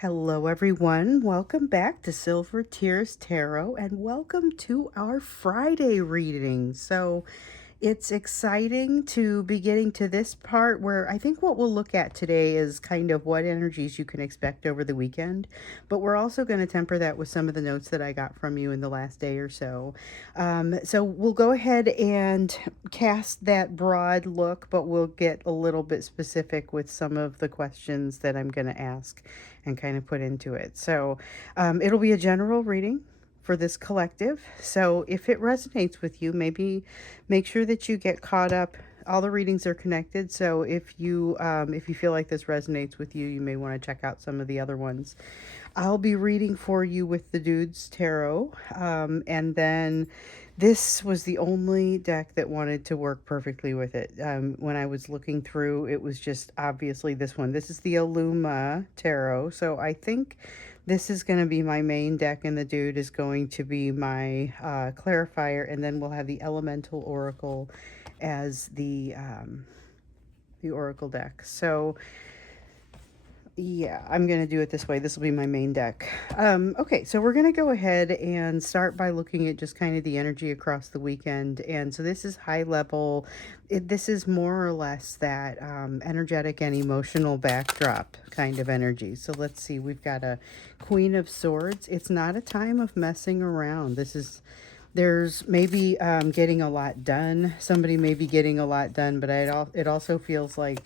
Hello, everyone. Welcome back to Silver Tears Tarot and welcome to our Friday reading. So, it's exciting to be getting to this part where I think what we'll look at today is kind of what energies you can expect over the weekend. But we're also going to temper that with some of the notes that I got from you in the last day or so. So we'll go ahead and cast that broad look, but we'll get a little bit specific with some of the questions that I'm going to ask and kind of put into it. So it'll be a general reading for this collective. So if it resonates with you, maybe make sure that you get caught up. All the readings are connected, so if you feel like this resonates with you, you may want to check out some of the other ones. I'll be reading for you with the Dudes Tarot, and then this was the only deck that wanted to work perfectly with it. When I was looking through, it was just obviously this one. This is the Illuma Tarot, so I think this is going to be my main deck, and the Dude is going to be my clarifier, and then we'll have the Elemental Oracle as the Oracle deck. So yeah, I'm going to do it this way. This will be my main deck. Okay, so we're going to go ahead and start by looking at just kind of the energy across the weekend. And so this is high level. This is more or less that energetic and emotional backdrop kind of energy. So let's see. We've got a Queen of Swords. It's not a time of messing around. There's maybe getting a lot done. Somebody may be getting a lot done, but it also feels like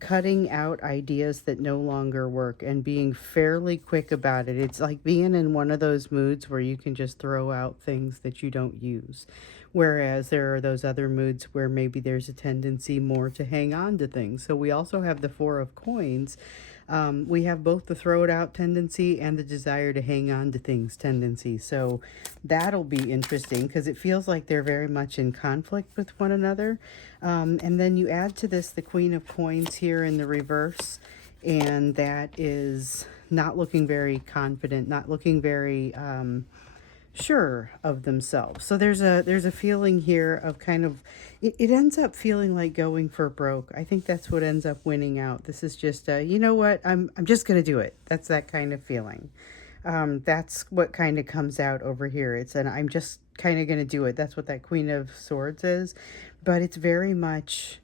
cutting out ideas that no longer work and being fairly quick about it. It's like being in one of those moods where you can just throw out things that you don't use. Whereas there are those other moods where maybe there's a tendency more to hang on to things. So we also have the Four of Coins. We have both the throw it out tendency and the desire to hang on to things tendency. So that'll be interesting because it feels like they're very much in conflict with one another. And then you add to this the Queen of Coins here in the reverse, and that is not looking very confident, not looking very sure of themselves. So there's a feeling here of kind of it ends up feeling like going for broke. I think that's what ends up winning out. This is just you know what, I'm just gonna do it. That's that kind of feeling. That's what kind of comes out over here. It's an I'm just kind of gonna do it. That's what that Queen of Swords is, but it's very much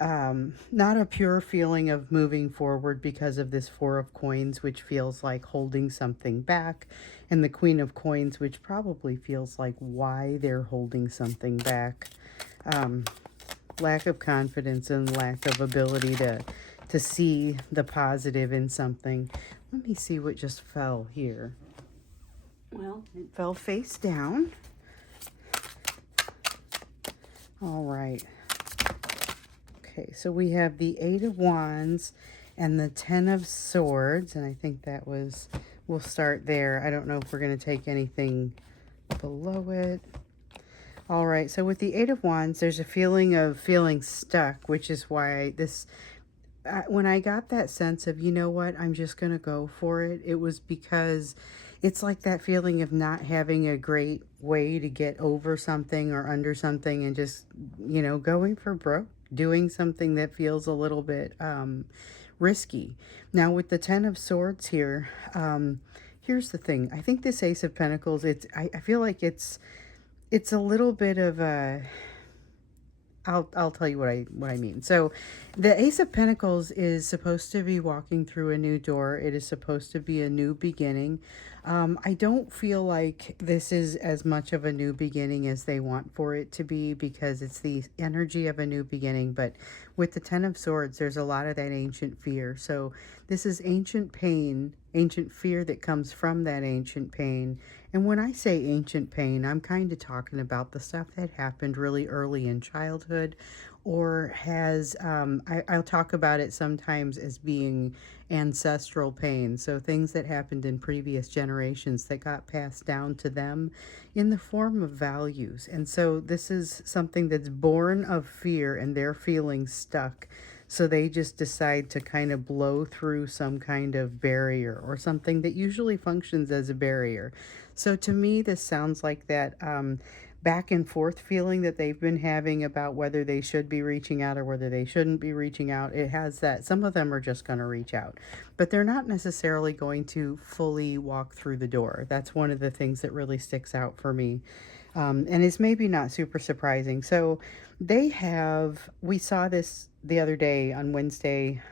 not a pure feeling of moving forward because of this Four of Coins, which feels like holding something back, and the Queen of Coins, which probably feels like why they're holding something back. Lack of confidence and lack of ability to see the positive in something. Let me see what just fell here. Well, it fell face down. All right. Okay, so we have the Eight of Wands and the Ten of Swords, and I think that was, we'll start there. I don't know if we're going to take anything below it. All right, so with the Eight of Wands, there's a feeling of feeling stuck, which is why this, when I got that sense of, you know what, I'm just going to go for it, it was because it's like that feeling of not having a great way to get over something or under something and just, going for broke, doing something that feels a little bit risky. Now with the Ten of Swords here, here's the thing. I think this Ace of Pentacles, I feel like it's a little bit of a, I'll tell you what I mean. So the Ace of Pentacles is supposed to be walking through a new door. It is supposed to be a new beginning. I don't feel like this is as much of a new beginning as they want for it to be because it's the energy of a new beginning. But with the Ten of Swords, there's a lot of that ancient fear. So this is ancient pain, ancient fear that comes from that ancient pain. And when I say ancient pain, I'm kind of talking about the stuff that happened really early in childhood or has, I'll talk about it sometimes as being ancestral pain. So things that happened in previous generations that got passed down to them in the form of values. And so this is something that's born of fear and they're feeling stuck. So they just decide to kind of blow through some kind of barrier or something that usually functions as a barrier. So to me, this sounds like that back and forth feeling that they've been having about whether they should be reaching out or whether they shouldn't be reaching out. It has that some of them are just going to reach out, but they're not necessarily going to fully walk through the door. That's one of the things that really sticks out for me, and is maybe not super surprising. So we saw this the other day on Wednesday,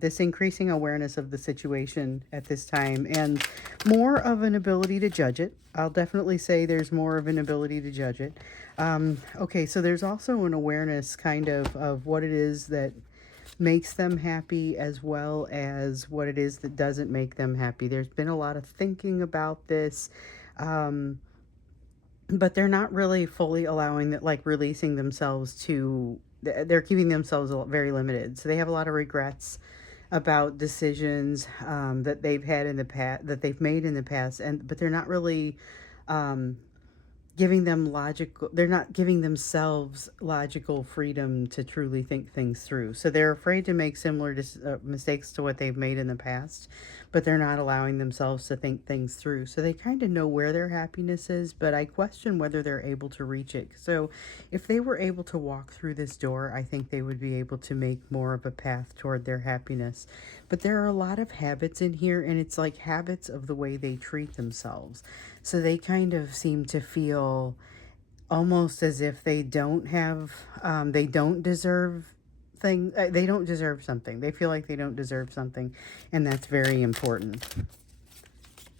this increasing awareness of the situation at this time and more of an ability to judge it. I'll definitely say there's more of an ability to judge it. Okay, so there's also an awareness kind of what it is that makes them happy as well as what it is that doesn't make them happy. There's been a lot of thinking about this. Um, but they're not really fully allowing that, like releasing themselves to, they're keeping themselves very limited. So they have a lot of regrets about decisions that they've had in the past, that they've made in the past, and but they're not really um, giving them logical, they're not giving themselves logical freedom to truly think things through. So they're afraid to make similar mistakes to what they've made in the past, but they're not allowing themselves to think things through. So they kind of know where their happiness is, but I question whether they're able to reach it. So if they were able to walk through this door, I think they would be able to make more of a path toward their happiness. But there are a lot of habits in here, and it's like habits of the way they treat themselves. So they kind of seem to feel almost as if they don't deserve they don't deserve something. They feel like they don't deserve something, and that's very important.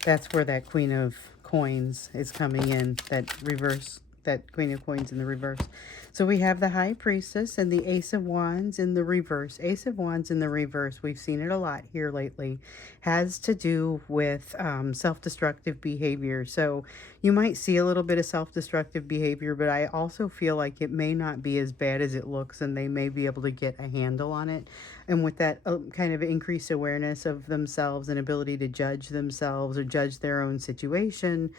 That's where that Queen of Coins is coming in, that Queen of Coins in the reverse. So we have the High Priestess and the Ace of Wands in the reverse. Ace of Wands in the reverse, we've seen it a lot here lately, has to do with self-destructive behavior. So you might see a little bit of self-destructive behavior, but I also feel like it may not be as bad as it looks, and they may be able to get a handle on it. And with that kind of increased awareness of themselves and ability to judge themselves or judge their own situation,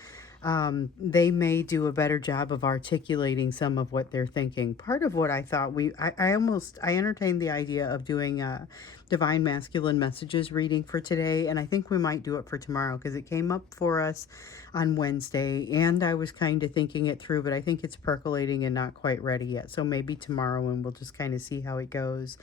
they may do a better job of articulating some of what they're thinking. Part of what I thought I entertained the idea of doing a divine masculine messages reading for today, and I think we might do it for tomorrow because it came up for us on Wednesday, and I was kind of thinking it through, but I think it's percolating and not quite ready yet. So maybe tomorrow, and we'll just kind of see how it goes.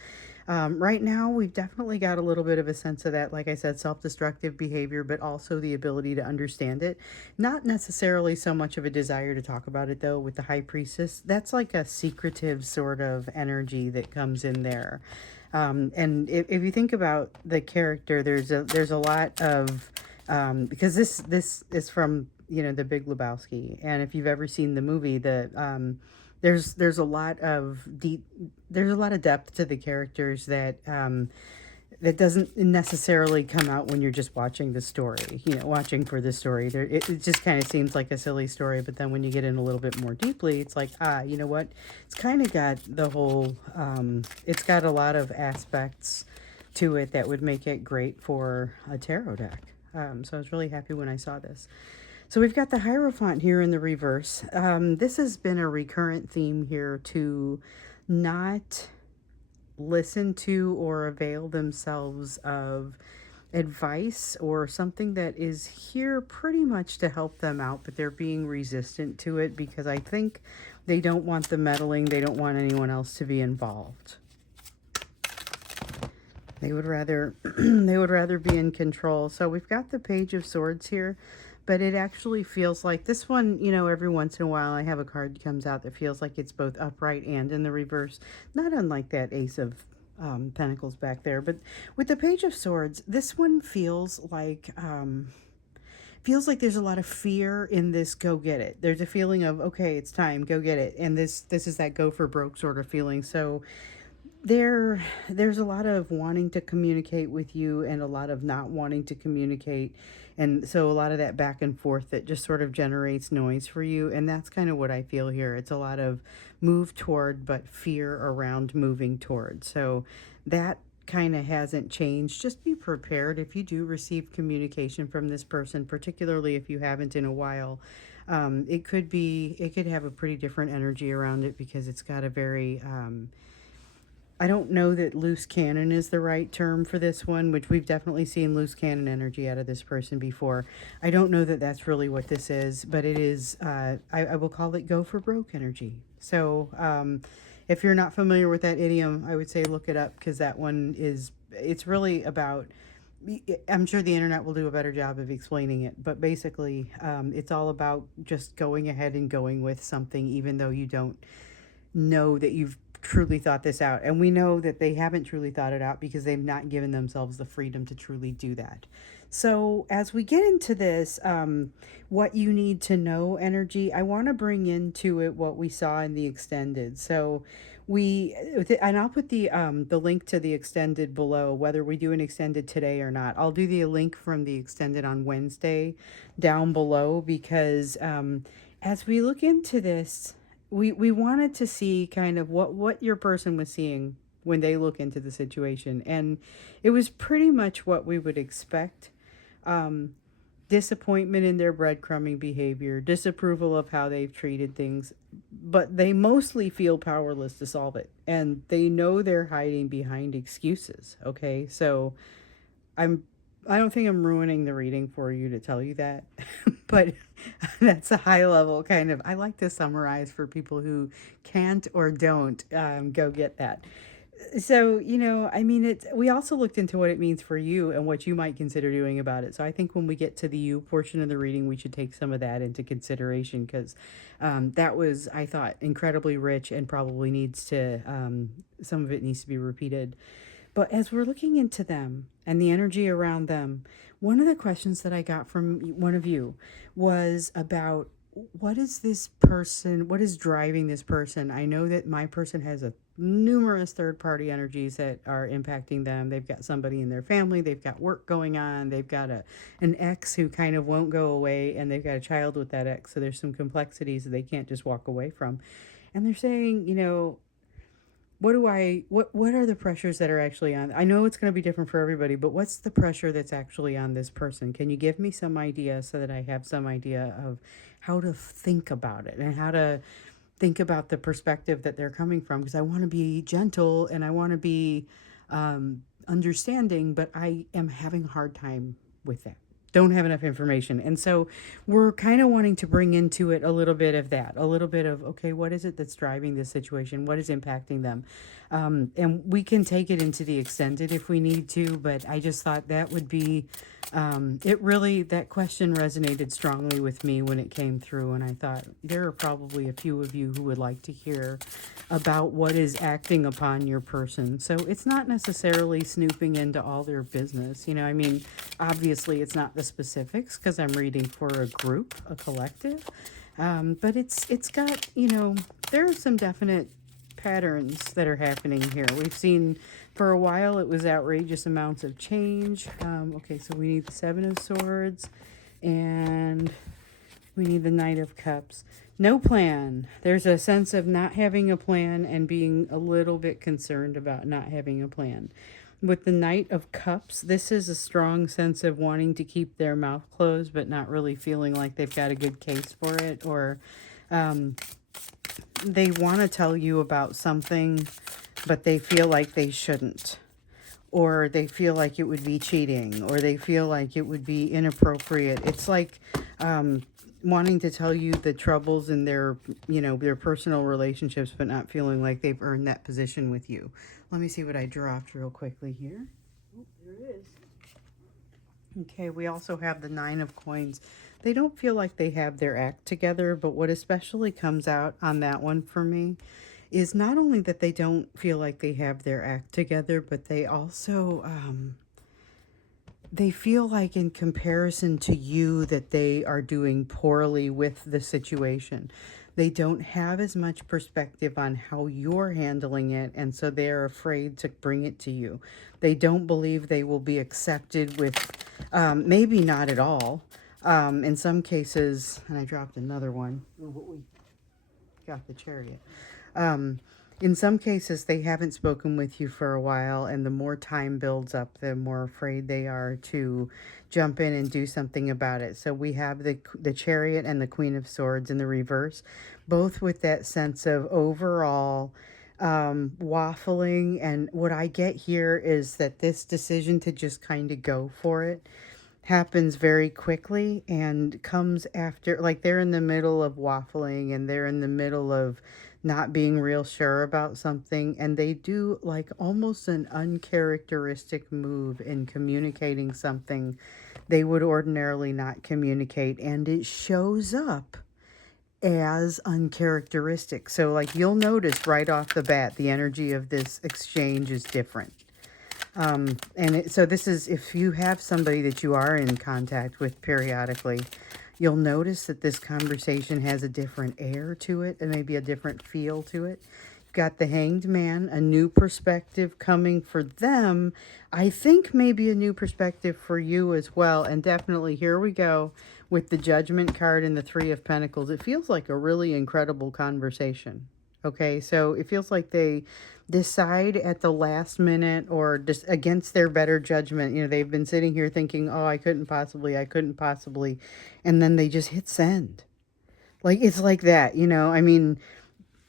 Right now, we've definitely got a little bit of a sense of that, like I said, self-destructive behavior, but also the ability to understand it. Not necessarily so much of a desire to talk about it, though, with the High Priestess. That's like a secretive sort of energy that comes in there. And if you think about the character, there's a lot of because this is from, the Big Lebowski, and if you've ever seen the movie, there's a lot of there's a lot of depth to the characters that doesn't necessarily come out when you're just watching the story, watching for the story. It just kind of seems like a silly story, but then when you get in a little bit more deeply, it's like, you know what? It's kind of got the whole, it's got a lot of aspects to it that would make it great for a tarot deck. So I was really happy when I saw this. So we've got the Hierophant here in the reverse. This has been a recurrent theme here to not listen to or avail themselves of advice or something that is here pretty much to help them out, but they're being resistant to it because I think they don't want the meddling. They don't want anyone else to be involved. They would rather they would rather be in control. So we've got the Page of Swords here, but it actually feels like this one, every once in a while I have a card that comes out that feels like it's both upright and in the reverse, not unlike that Ace of Pentacles back there. But with the Page of Swords, this one feels like there's a lot of fear in this go get it. There's a feeling of, okay, it's time, go get it. And this is that go for broke sort of feeling. So there's a lot of wanting to communicate with you and a lot of not wanting to communicate, and so a lot of that back and forth that just sort of generates noise for you. And that's kind of what I feel here. It's a lot of move toward but fear around moving toward. So that kind of hasn't changed. Just be prepared if you do receive communication from this person, particularly if you haven't in a while. It could have a pretty different energy around it because it's got a very I don't know that loose cannon is the right term for this one, which we've definitely seen loose cannon energy out of this person before. I don't know that that's really what this is, but it is, I will call it go for broke energy. So if you're not familiar with that idiom, I would say look it up because that one is, it's really about, I'm sure the internet will do a better job of explaining it, but basically, it's all about just going ahead and going with something, even though you don't know that you've truly thought this out. And we know that they haven't truly thought it out because they've not given themselves the freedom to truly do that. So, as we get into this, what you need to know energy, I want to bring into it what we saw in the extended. So, and I'll put the link to the extended below, whether we do an extended today or not. I'll do the link from the extended on Wednesday down below because as we look into this, we wanted to see kind of what your person was seeing when they look into the situation, and it was pretty much what we would expect. um, Disappointment in their breadcrumbing behavior, disapproval of how they've treated things, but they mostly feel powerless to solve it, and they know they're hiding behind excuses. Okay, so I'm I don't think I'm ruining the reading for you to tell you that, but that's a high level kind of. I like to summarize for people who can't or don't go get that. So, I mean, we also looked into what it means for you and what you might consider doing about it. So I think when we get to the you portion of the reading, we should take some of that into consideration because that was, I thought, incredibly rich and probably needs to, some of it needs to be repeated. But as we're looking into them and the energy around them, one of the questions that I got from one of you was about what is this person, what is driving this person? I know that my person has a numerous third party energies that are impacting them. They've got somebody in their family, they've got work going on, they've got an ex who kind of won't go away, and they've got a child with that ex. So there's some complexities that they can't just walk away from. And they're saying, what are the pressures that are actually on? I know it's going to be different for everybody, but what's the pressure that's actually on this person? Can you give me some idea so that I have some idea of how to think about it and how to think about the perspective that they're coming from? Because I want to be gentle and I want to be understanding, but I am having a hard time with that. Don't have enough information. And so we're kind of wanting to bring into it a little bit of that, a little bit of, okay, what is it that's driving this situation? What is impacting them? And we can take it into the extended if we need to, but I just thought that would be, that question resonated strongly with me when it came through. And I thought there are probably a few of you who would like to hear about what is acting upon your person. So it's not necessarily snooping into all their business. I mean, obviously it's not the specifics because I'm reading for a group, a collective. But it's got, there are some definite patterns that are happening here. We've seen for a while it was outrageous amounts of change. Okay, so we need the Seven of Swords and we need the Knight of Cups. No plan. There's a sense of not having a plan and being a little bit concerned about not having a plan. With the Knight of Cups, this is a strong sense of wanting to keep their mouth closed, but not really feeling like they've got a good case for it, or they want to tell you about something, but they feel like they shouldn't, or they feel like it would be cheating, or they feel like it would be inappropriate. It's like wanting to tell you the troubles in their personal relationships, but not feeling like they've earned that position with you. Let me see what I dropped real quickly here. Oh, there it is. Okay, we also have the Nine of Coins. They don't feel like they have their act together, but what especially comes out on that one for me is not only that they don't feel like they have their act together, but they also they feel like in comparison to you that they are doing poorly with the situation. They don't have as much perspective on how you're handling it, and so they're afraid to bring it to you. They don't believe they will be accepted with, maybe not at all. In some cases, and I dropped another one. We got the Chariot. In some cases, they haven't spoken with you for a while, and the more time builds up, the more afraid they are to jump in and do something about it. So we have the Chariot and the Queen of Swords in the reverse, both with that sense of overall waffling. And what I get here is that this decision to just kind of go for it happens very quickly and comes after, like, they're in the middle of waffling and they're in the middle of not being real sure about something, and they do like almost an uncharacteristic move in communicating something they would ordinarily not communicate, and it shows up as uncharacteristic. So like you'll notice right off the bat the energy of this exchange is different. So this is, if you have somebody that you are in contact with periodically, you'll notice that this conversation has a different air to it and maybe a different feel to it. You've got the Hanged Man, a new perspective coming for them. I think maybe a new perspective for you as well. And definitely here we go with the Judgment card and the Three of Pentacles. It feels like a really incredible conversation. Okay, so it feels like they decide at the last minute or just against their better judgment. You know, they've been sitting here thinking, oh, I couldn't possibly. And then they just hit send. Like, it's like that, you know? I mean,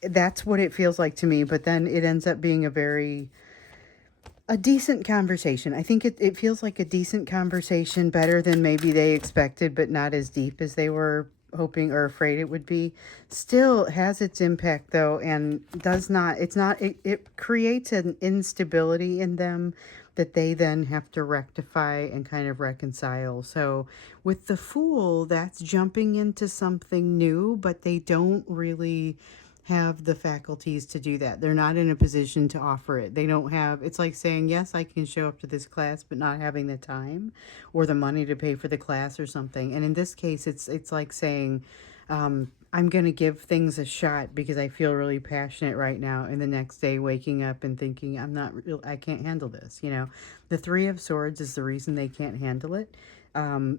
that's what it feels like to me. But then it ends up being a decent conversation. I think it feels like a decent conversation, better than maybe they expected, but not as deep as they were hoping or afraid it would be. Still has its impact though, and does not, it's not, it creates an instability in them that they then have to rectify and kind of reconcile. So with the Fool, that's jumping into something new, but they don't really have the faculties to do that. They're not in a position to offer it. They don't have, it's like saying, yes, I can show up to this class, but not having the time or the money to pay for the class or something. And in this case, it's like saying, I'm going to give things a shot because I feel really passionate right now. And the next day waking up and thinking, I can't handle this. You know, the Three of Swords is the reason they can't handle it.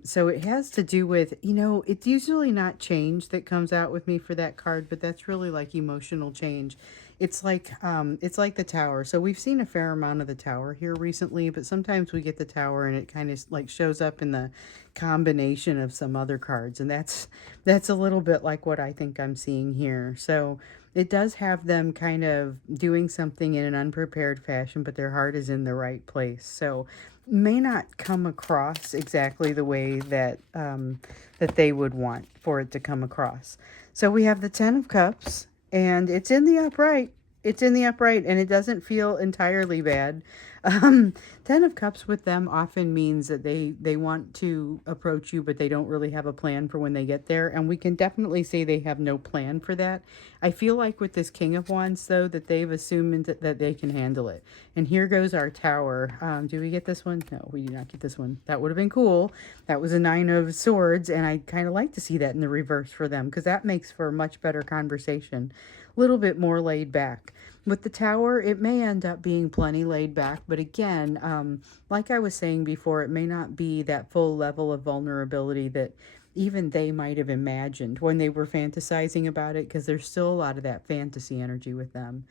So it has to do with, you know, it's usually not change that comes out with me for that card, but that's really like emotional change. It's like the Tower. So we've seen a fair amount of the Tower here recently, but sometimes we get the Tower and it kind of like shows up in the combination of some other cards. And that's a little bit like what I think I'm seeing here. So it does have them kind of doing something in an unprepared fashion, but their heart is in the right place. So may not come across exactly the way that that they would want for it to come across. So we have the Ten of Cups, and it's in the upright. It's in the upright, and it doesn't feel entirely bad. Um, Ten of Cups with them often means that they want to approach you, but they don't really have a plan for when they get there. And we can definitely say they have no plan for that. I feel like with this King of Wands, though, that they've assumed that they can handle it. And here goes our Tower. Do we get this one? No, we do not get this one. That would have been cool. That was a Nine of Swords, and I kind of like to see that in the reverse for them because that makes for a much better conversation. A little bit more laid back. With the Tower, it may end up being plenty laid back, but again, like I was saying before, it may not be that full level of vulnerability that even they might have imagined when they were fantasizing about it, because there's still a lot of that fantasy energy with them.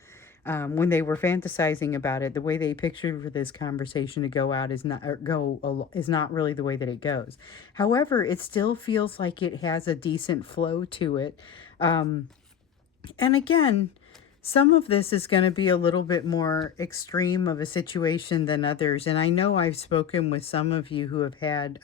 When they were fantasizing about it, the way they pictured for this conversation to go out is not really the way that it goes. However, it still feels like it has a decent flow to it. And again, some of this is going to be a little bit more extreme of a situation than others. And I know I've spoken with some of you who have had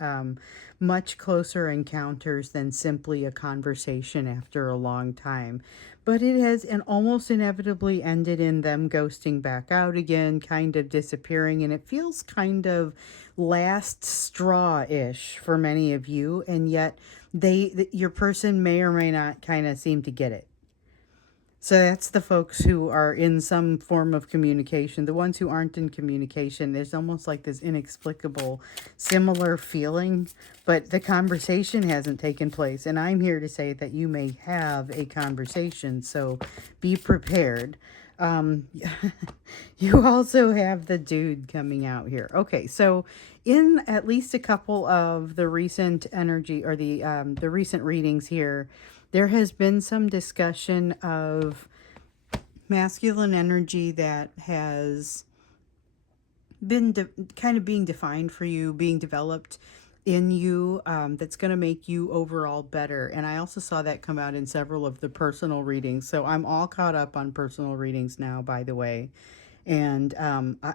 much closer encounters than simply a conversation after a long time. But it has and almost inevitably ended in them ghosting back out again, kind of disappearing. And it feels kind of last straw-ish for many of you. And yet your person may or may not kind of seem to get it. So that's the folks who are in some form of communication. The ones who aren't in communication, there's almost like this inexplicable similar feeling, but the conversation hasn't taken place. And I'm here to say that you may have a conversation, so be prepared. You also have the Dude coming out here. Okay, so in at least a couple of the recent energy or the recent readings here, there has been some discussion of masculine energy that has been kind of being defined for you, being developed in you, that's going to make you overall better. And I also saw that come out in several of the personal readings. So I'm all caught up on personal readings now, by the way. And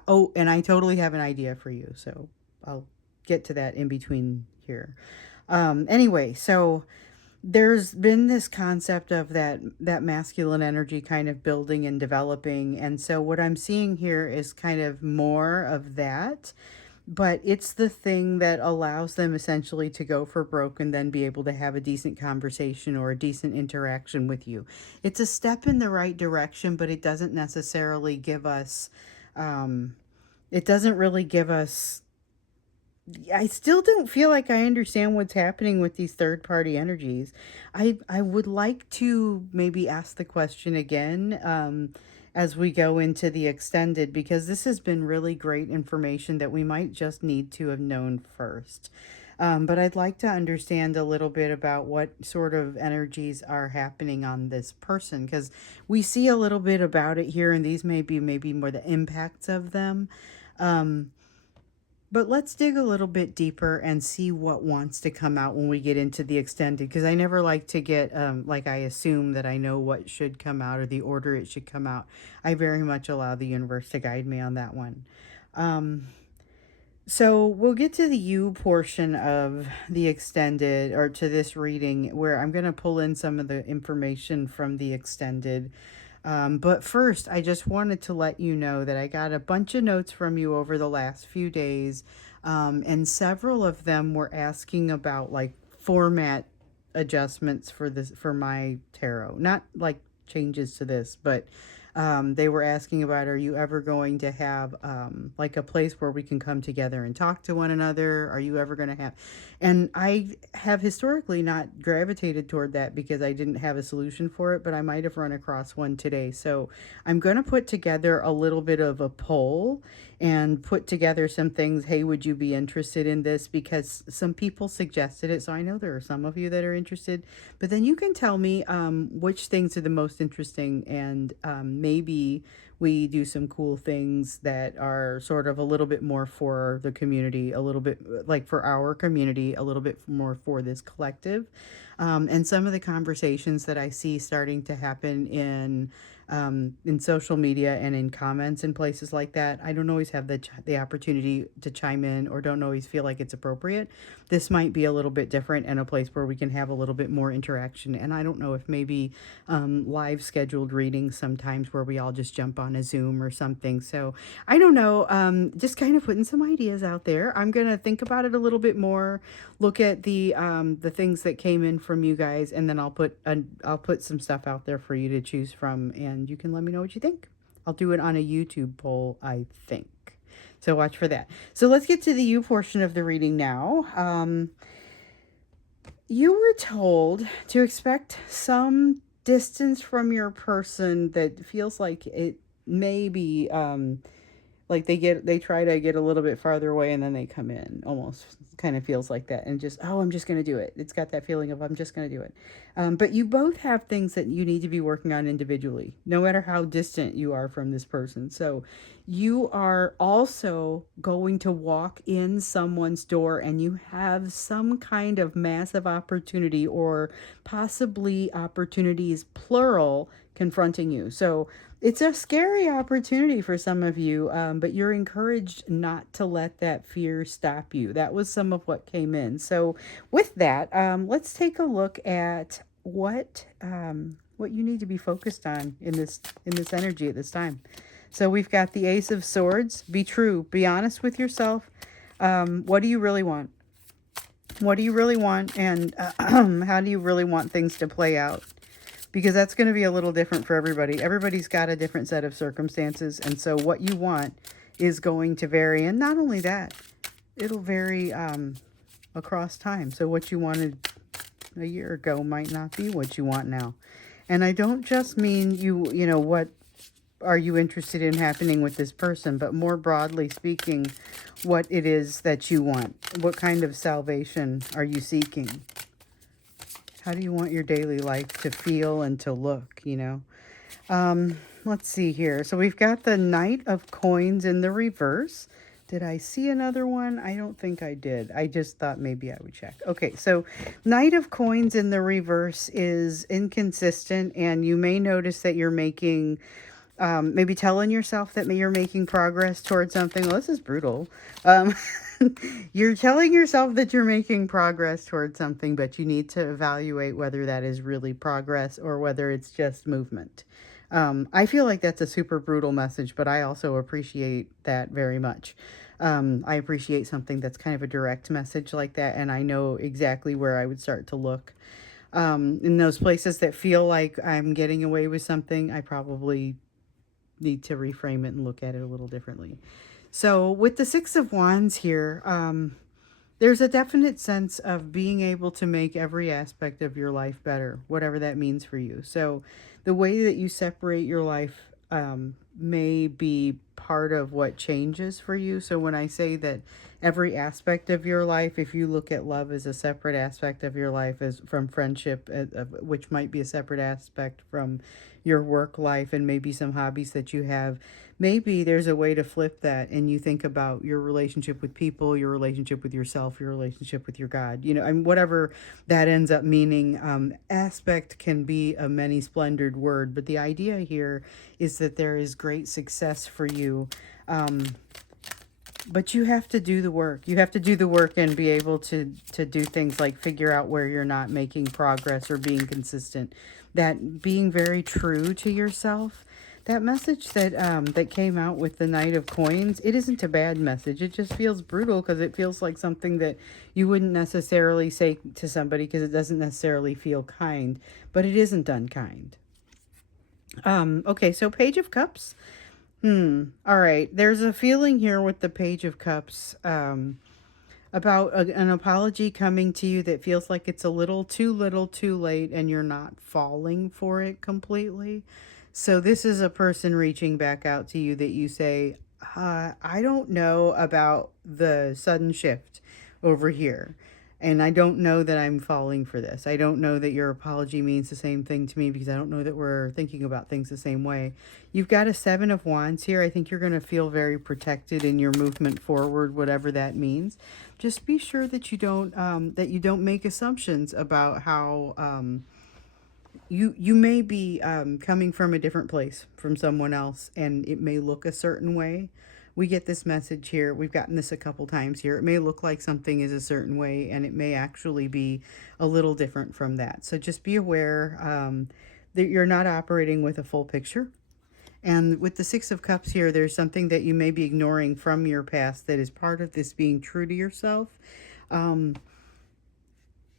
oh, and I totally have an idea for you. So I'll get to that in between here. Anyway, so there's been this concept of that masculine energy kind of building and developing, and so what I'm seeing here is kind of more of that, but it's the thing that allows them essentially to go for broke and then be able to have a decent conversation or a decent interaction with you. It's a step in the right direction, but it doesn't necessarily give us it doesn't really give us I still don't feel like I understand what's happening with these third party energies. I would like to maybe ask the question again, as we go into the extended, because this has been really great information that we might just need to have known first. But I'd like to understand a little bit about what sort of energies are happening on this person, because we see a little bit about it here, and these may be maybe more the impacts of them. Um, but let's dig a little bit deeper and see what wants to come out when we get into the extended, because I never like to get, like, I assume that I know what should come out or the order it should come out. I very much allow the universe to guide me on that one. Um, so we'll get to the you portion of the extended, or to this reading, where I'm going to pull in some of the information from the extended. But first, I just wanted to let you know that I got a bunch of notes from you over the last few days, and several of them were asking about like format adjustments for this, for my tarot. Not like changes to this, but they were asking about, are you ever going to have like a place where we can come together and talk to one another? Are you ever going to have? And I have historically not gravitated toward that because I didn't have a solution for it, but I might have run across one today. So I'm going to put together a little bit of a poll and put together some things. Hey, would you be interested in this? Because some people suggested it. So I know there are some of you that are interested, but then you can tell me which things are the most interesting, and maybe we do some cool things that are sort of a little bit more for the community, a little bit like for our community, a little bit more for this collective. And some of the conversations that I see starting to happen in social media and in comments and places like that, I don't always have the opportunity to chime in, or don't always feel like it's appropriate. This might be a little bit different and a place where we can have a little bit more interaction. And I don't know if maybe live scheduled readings sometimes where we all just jump on a Zoom or something. So I don't know, just kind of putting some ideas out there. I'm gonna think about it a little bit more, look at the things that came in from you guys, and then I'll put some stuff out there for you to choose from, and you can let me know what you think. I'll do it on a YouTube poll, I think. So watch for that. So let's get to the you portion of the reading now. You were told to expect some distance from your person that feels like it may be like they try to get a little bit farther away and then they come in, almost kind of feels like that, and just, oh, I'm just going to do it. It's got that feeling of, I'm just going to do it. But you both have things that you need to be working on individually, no matter how distant you are from this person. So you are also going to walk in someone's door, and you have some kind of massive opportunity, or possibly opportunities plural, confronting you. So it's a scary opportunity for some of you, but you're encouraged not to let that fear stop you. That was some of what came in. So with that, let's take a look at what you need to be focused on in this energy at this time. So we've got the Ace of Swords. Be true. Be honest with yourself. What do you really want? What do you really want? And how do you really want things to play out? Because that's going to be a little different for everybody. Everybody's got a different set of circumstances. And so what you want is going to vary. And not only that, it'll vary across time. So what you wanted a year ago might not be what you want now. And I don't just mean you know, what are you interested in happening with this person, but more broadly speaking, what it is that you want. What kind of salvation are you seeking? How do you want your daily life to feel and to look, you know? Let's see here. So we've got the Knight of Coins in the reverse. Did I see another one? I don't think I did. I just thought maybe I would check. Okay, so Knight of Coins in the reverse is inconsistent, and you may notice that you're making, maybe telling yourself that you're making progress towards something. Well, this is brutal. Um, you're telling yourself that you're making progress towards something, but you need to evaluate whether that is really progress or whether it's just movement. I feel like that's a super brutal message, but I also appreciate that very much. I appreciate something that's kind of a direct message like that, and I know exactly where I would start to look. In those places that feel like I'm getting away with something, I probably need to reframe it and look at it a little differently. So, with the Six of Wands here, there's a definite sense of being able to make every aspect of your life better, whatever that means for you. So, the way that you separate your life may be part of what changes for you. So, when I say that every aspect of your life, if you look at love as a separate aspect of your life, as from friendship, which might be a separate aspect from your work life, and maybe some hobbies that you have, maybe there's a way to flip that and you think about your relationship with people, your relationship with yourself, your relationship with your God, and whatever that ends up meaning. Aspect can be a many splendored word, but the idea here is that there is great success for you. But you have to do the work. You have to do the work and be able to do things like figure out where you're not making progress or being consistent. That being very true to yourself. That message that came out with the Knight of Coins, it isn't a bad message. It just feels brutal because it feels like something that you wouldn't necessarily say to somebody because it doesn't necessarily feel kind, but it isn't unkind. Okay, so Page of Cups. All right. There's a feeling here with the Page of Cups, about an apology coming to you that feels like it's a little too late, and you're not falling for it completely. So this is a person reaching back out to you that you say, I don't know about the sudden shift over here. And I don't know that I'm falling for this. I don't know that your apology means the same thing to me because I don't know that we're thinking about things the same way. You've got a Seven of Wands here. I think you're going to feel very protected in your movement forward, whatever that means. Just be sure that you don't make assumptions about how you may be coming from a different place from someone else, and it may look a certain way. We get this message here. We've gotten this a couple times here. It may look like something is a certain way, and it may actually be a little different from that. So just be aware that you're not operating with a full picture. And with the Six of Cups here, there's something that you may be ignoring from your past that is part of this being true to yourself. Um,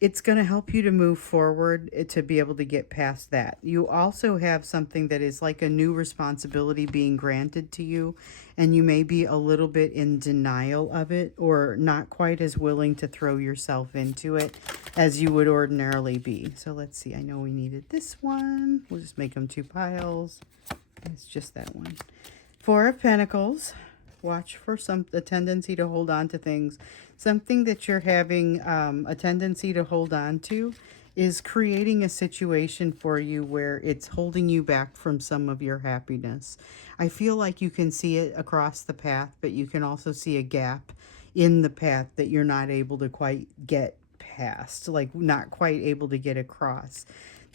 it's going to help you to move forward, to be able to get past that. You also have something that is like a new responsibility being granted to you, and you may be a little bit in denial of it or not quite as willing to throw yourself into it as you would ordinarily be. So let's see. I know we needed this one. We'll just make them two piles. It's just that one. Four of Pentacles. Watch for a tendency to hold on to things. Something that you're having a tendency to hold on to is creating a situation for you where it's holding you back from some of your happiness. I feel like you can see it across the path, but you can also see a gap in the path that you're not able to quite get past, like not quite able to get across.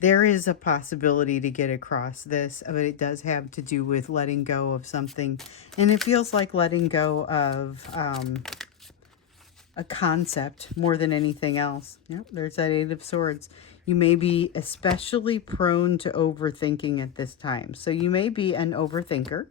There is a possibility to get across this, but it does have to do with letting go of something. And it feels like letting go of a concept more than anything else. Yep, there's that Eight of Swords. You may be especially prone to overthinking at this time. So you may be an overthinker.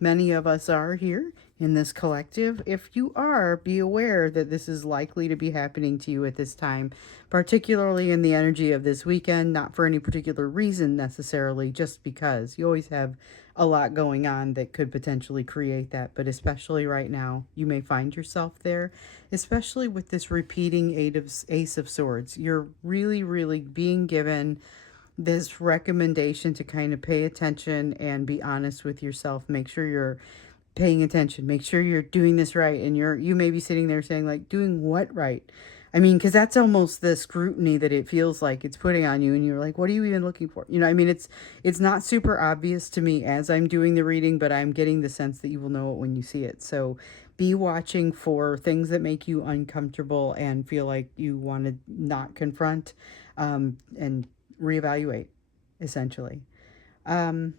Many of us are here in this collective. If you are, be aware that this is likely to be happening to you at this time, particularly in the energy of this weekend, not for any particular reason necessarily, just because. You always have a lot going on that could potentially create that, but especially right now, you may find yourself there, especially with this repeating Ace of Swords. You're really, really being given this recommendation to kind of pay attention and be honest with yourself. Make sure you're paying attention. Make sure you're doing this right. And you may be sitting there saying, like, doing what right? I mean, because that's almost the scrutiny that it feels like it's putting on you. And you're like, what are you even looking for? I mean, it's not super obvious to me as I'm doing the reading, but I'm getting the sense that you will know it when you see it. So Be watching for things that make you uncomfortable and feel like you want to not confront, and reevaluate, essentially. Um,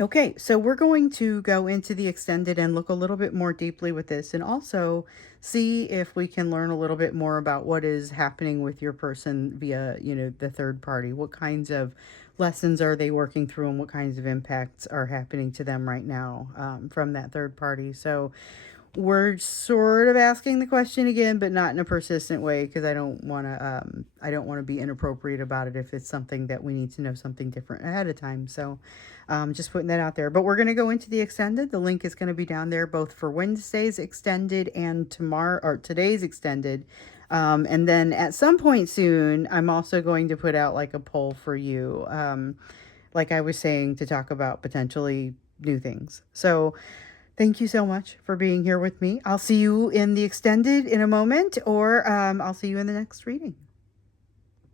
Okay, so we're going to go into the extended and look a little bit more deeply with this, and also see if we can learn a little bit more about what is happening with your person via, the third party. What kinds of lessons are they working through, and what kinds of impacts are happening to them right now, from that third party. So we're sort of asking the question again, but not in a persistent way, because I don't want to be inappropriate about it if it's something that we need to know something different ahead of time. So just putting that out there. But we're going to go into the extended. The link is going to be down there both for Wednesday's extended and tomorrow or today's extended. And then at some point soon, I'm also going to put out like a poll for you, like I was saying, to talk about potentially new things. So thank you so much for being here with me. I'll see you in the extended in a moment, or I'll see you in the next reading.